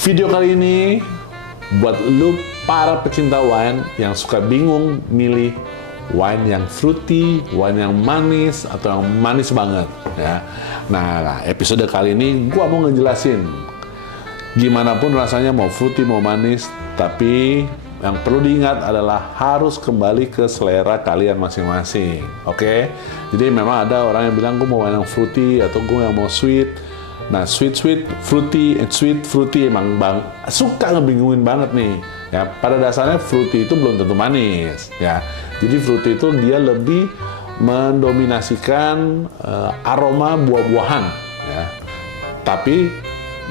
Video kali ini buat lu para pecinta wine yang suka bingung milih wine yang fruity, wine yang manis, atau yang manis banget ya. Nah, episode kali ini gua mau ngejelasin gimana pun rasanya, mau fruity mau manis, tapi yang perlu diingat adalah harus kembali ke selera kalian masing-masing. Oke? Jadi memang ada orang yang bilang gue mau wine yang fruity atau gue yang mau sweet. Nah, sweet, fruity, and sweet, fruity emang suka ngebingungin banget nih. Ya, pada dasarnya fruity itu belum tentu manis. Ya, jadi fruity itu dia lebih mendominasikan aroma buah-buahan. Ya, tapi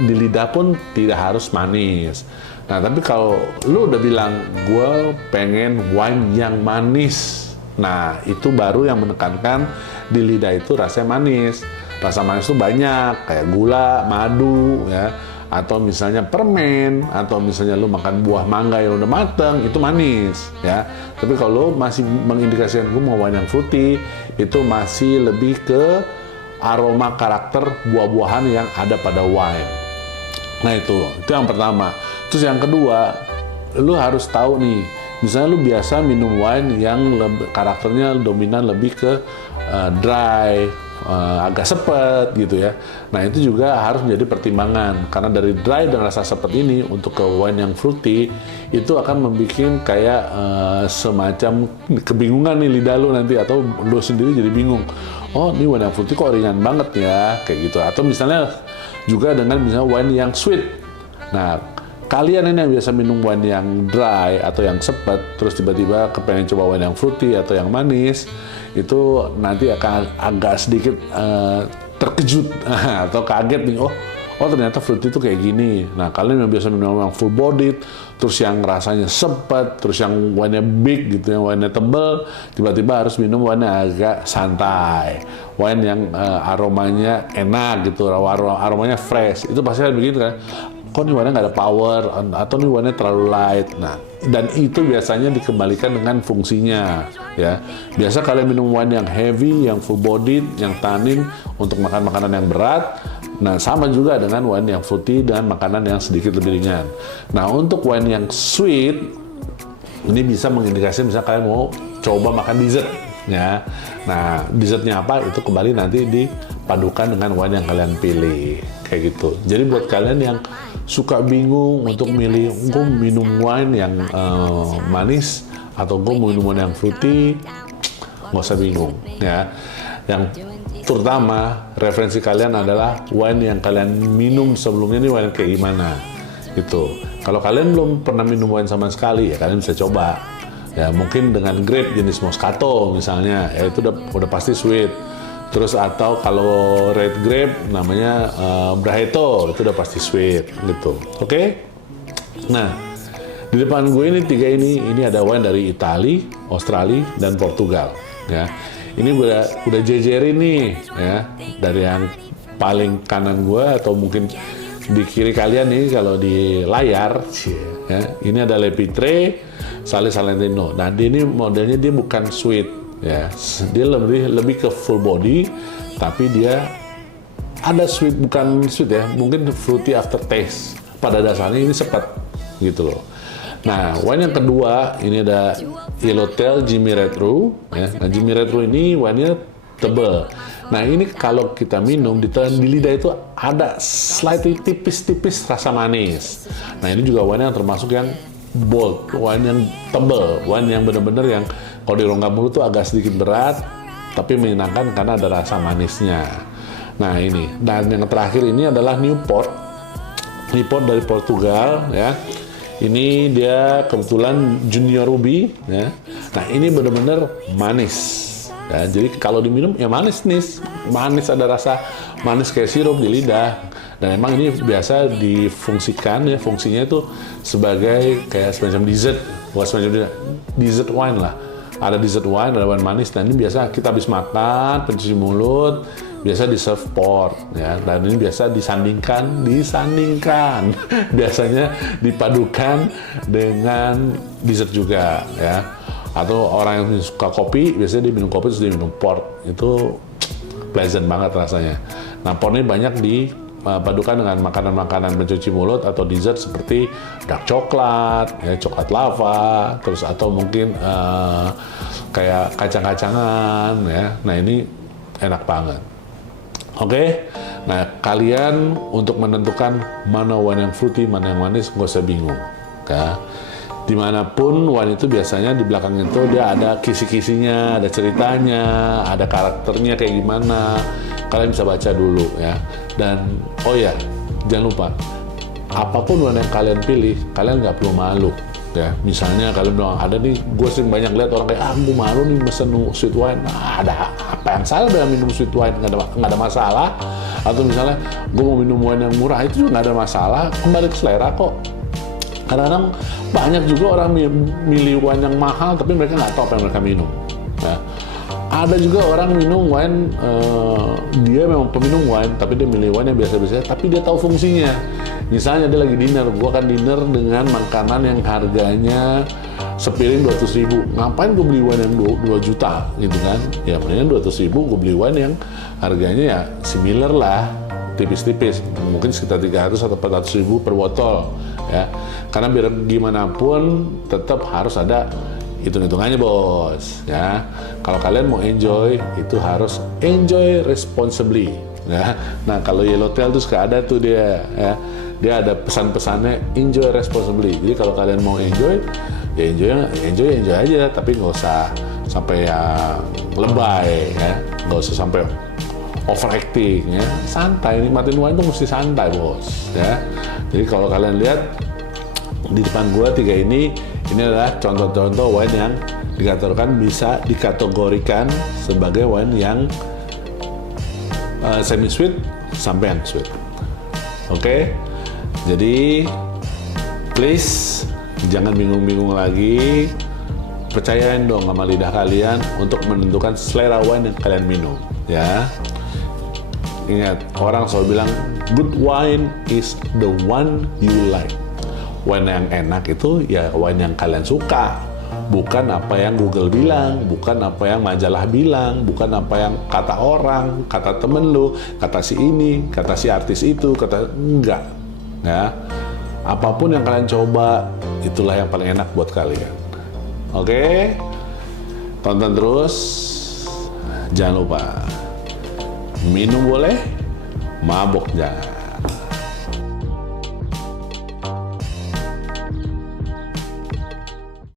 di lidah pun tidak harus manis. Nah, tapi kalau lu udah bilang, gue pengen wine yang manis. Nah, itu baru yang menekankan di lidah itu rasanya manis. Rasa manis itu banyak, kayak gula, madu, ya, atau misalnya permen, atau misalnya lu makan buah mangga yang udah mateng, itu manis, ya. Tapi kalau lu masih mengindikasikan gue mau wine yang fruity, itu masih lebih ke aroma karakter buah-buahan yang ada pada wine. Nah, itu yang pertama. Terus yang kedua, lu harus tahu nih, misalnya lu biasa minum wine yang karakternya dominan lebih ke dry, agak sepet gitu ya. Nah, itu juga harus menjadi pertimbangan, karena dari dry dan rasa sepet ini untuk ke wine yang fruity itu akan membuat kayak semacam kebingungan nih lidah lu nanti, atau lu sendiri jadi bingung. Oh, ini wine yang fruity kok ringan banget ya, kayak gitu. Atau misalnya juga dengan misalnya wine yang sweet. Nah, kalian ini yang biasa minum wine yang dry atau yang sepet, terus tiba-tiba kepengen coba wine yang fruity atau yang manis, itu nanti akan agak sedikit terkejut atau kaget nih, oh ternyata fruity itu kayak gini. Nah, kalian yang biasa minum yang full bodied, terus yang rasanya sepet, terus yang wine-nya big gitu, yang wine-nya tebel, tiba-tiba harus minum wine yang agak santai, wine yang aromanya enak gitu, aromanya fresh. Itu pasti kan begitu kan, kok nih wine-nya nggak ada power, atau nih wine-nya terlalu light. Nah, dan itu biasanya dikembalikan dengan fungsinya ya. Biasa kalian minum wine yang heavy, yang full bodied, yang tannin untuk makan makanan yang berat. Nah, sama juga dengan wine yang fruity dan makanan yang sedikit lebih ringan. Nah, untuk wine yang sweet, ini bisa mengindikasi misalnya kalian mau coba makan dessert ya. Nah, dessertnya apa, itu kembali nanti dipadukan dengan wine yang kalian pilih kayak gitu. Jadi buat kalian yang suka bingung untuk milih, gue minum wine yang manis atau gue mau minum wine yang fruity, nggak usah bingung ya. Yang terutama referensi kalian adalah wine yang kalian minum sebelumnya, ini wine kayak gimana gitu. Kalau kalian belum pernah minum wine sama sekali, ya kalian bisa coba ya, mungkin dengan grape jenis Moscato misalnya, ya itu udah pasti sweet. Terus atau kalau red grape namanya Brahetto, itu udah pasti sweet gitu. Oke? Nah, di depan gue ini tiga ini ada wine dari Italia, Australia, dan Portugal ya. Ini udah jejerin nih ya, dari yang paling kanan gue atau mungkin di kiri kalian nih kalau di layar ya. Ini ada Le Pitre, Sale Salentino. Nah, ini modelnya dia bukan sweet ya, dia lebih ke full body, tapi dia ada sweet, bukan sweet ya, mungkin fruity aftertaste. Pada dasarnya ini sepet gitu loh. Nah, wine yang kedua ini ada Yellowtail Jimmy Retro ya. Nah, Jimmy Retro ini wine-nya tebel. Nah, ini kalau kita minum di lidah itu ada slightly tipis-tipis rasa manis. Nah, ini juga wine yang termasuk yang bold, wine yang tebel, wine yang benar-benar yang kalau di rongga mulut tuh agak sedikit berat, tapi menyenangkan karena ada rasa manisnya. Nah, ini. Dan yang terakhir ini adalah Newport dari Portugal ya. Ini dia kebetulan Junior Ruby ya. Nah, ini benar-benar manis ya. Jadi kalau diminum ya manis nih, manis, ada rasa manis kayak sirup di lidah. Dan emang ini biasa difungsikan ya, fungsinya itu sebagai kayak semacam dessert, bukan semacam dessert wine lah. Ada dessert wine, ada wine manis. Dan ini biasa kita habis makan, pencuci mulut, biasa di serve port ya. Dan ini biasa disandingkan biasanya dipadukan dengan dessert juga ya. Atau orang yang suka kopi, biasanya dia minum kopi terus dia minum port, itu pleasant banget rasanya. Nah, portnya banyak di padukan dengan makanan-makanan mencuci mulut atau dessert seperti dark coklat, ya, coklat lava, terus atau mungkin kayak kacang-kacangan, ya. Nah ini enak banget. Oke, nah kalian untuk menentukan mana wine yang fruity, mana yang manis, nggak usah bingung. Ya. Dimanapun wine itu biasanya di belakang itu dia ada kisi-kisinya, ada ceritanya, ada karakternya kayak gimana. Kalian bisa baca dulu ya. Dan oh ya, jangan lupa, apapun wine yang kalian pilih, kalian nggak perlu malu. Ya, misalnya kalian bilang ada nih, gue sering banyak lihat orang kayak gue malu nih mesen sweet wine. Nah, ada apa yang salah dengan minum sweet wine? Nggak ada masalah. Atau misalnya gue mau minum wine yang murah, itu juga nggak ada masalah. Kembali ke selera kok. Kadang-kadang banyak juga orang milih wine yang mahal, tapi mereka nggak tahu apa yang mereka minum. Ya. Ada juga orang minum wine, dia memang peminum wine, tapi dia milih wine yang biasa-biasa, tapi dia tahu fungsinya. Misalnya dia lagi dinner, gua akan dinner dengan makanan yang harganya sepiring 200.000. Ngapain gue beli wine yang 2 juta gitu kan? Ya mendingan 200.000 gue beli wine yang harganya ya similar lah, tipis-tipis, mungkin sekitar 300 atau 400.000 per botol ya. Karena biar gimana pun tetap harus ada hitung-hitungannya bos ya. Kalau kalian mau enjoy, itu harus enjoy responsibly ya. Nah kalau Yellowtail tuh suka ada tuh dia ya, dia ada pesan-pesannya enjoy responsibly. Jadi kalau kalian mau enjoy, ya enjoy aja, tapi nggak usah sampai yang lebay ya, nggak usah sampai overacting ya. Santai, nikmatin wine tuh mesti santai bos ya. Jadi kalau kalian lihat di depan gua 3 ini adalah contoh-contoh wine yang bisa dikategorikan sebagai wine yang semi sweet sampai yang sweet. Oke, jadi please jangan bingung-bingung lagi, percayain dong sama lidah kalian untuk menentukan selera wine yang kalian minum ya. Ingat, orang selalu bilang good wine is the one you like. Wine yang enak itu ya wine yang kalian suka, bukan apa yang Google bilang, bukan apa yang majalah bilang, bukan apa yang kata orang, kata temen lu, kata si ini, kata si artis itu, enggak ya. Apapun yang kalian coba, itulah yang paling enak buat kalian. Oke? Tonton terus. Jangan lupa, minum boleh, mabok jangan.